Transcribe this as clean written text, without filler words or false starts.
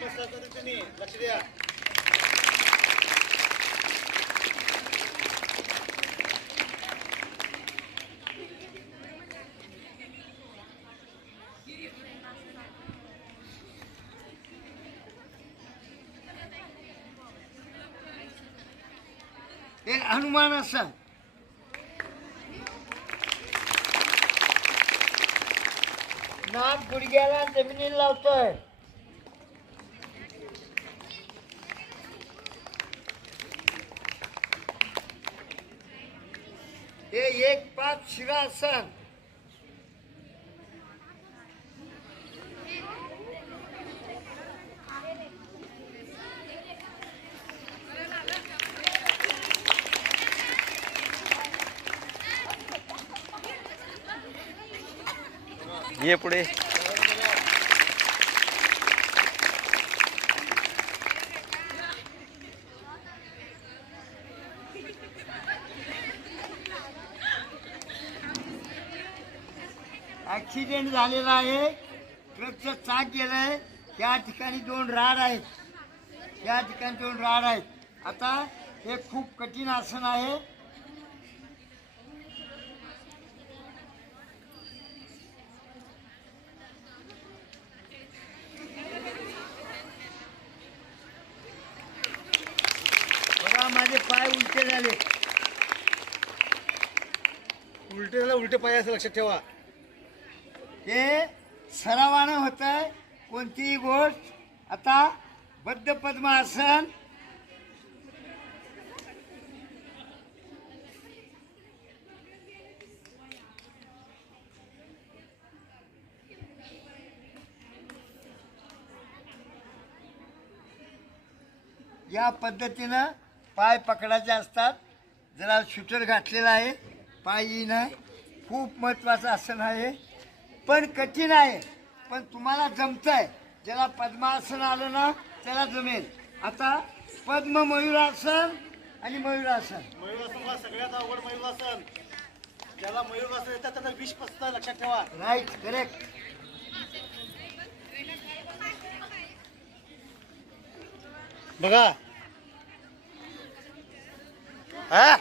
तुम्ही लक्ष द्या. एक हनुमान असा नाक गुडघ्याला जमिनीला लावतोय. हे एक पाच शिरासन. ये पुढे. ऍक्सिडेंट झालेला आहे. ट्रकचं चाक गेलंय. त्या ठिकाणी 2 राड आहेत. त्या ठिकाणी 2 राड आहेत. आता हे खूप कठीण आसन आहे. बघा माझे पाय उलटे झाले. उलटे झाला, उलटे पाय असं लक्षात ठेवा. हे सरावानं होत आहे कोणतीही गोष्ट. आता बद्ध पद्मासन. या पद्धतीनं पाय पकडायचे असतात. जरा शूटर घातलेला आहे. पाय येणं खूप महत्त्वाचं आसन आहे. पण कठीण आहे. पण तुम्हाला जमतंय. ज्याला पद्मासन आलं ना त्याला जमेल. आता पद्म मयूरासन आणि मयूरासन. मयूरासन सगळ्यात अवघड मयूरासन. ज्याला मयूरासन येतात त्याला विष पसतं, लक्षात ठेवा. Right, correct. बघा. हा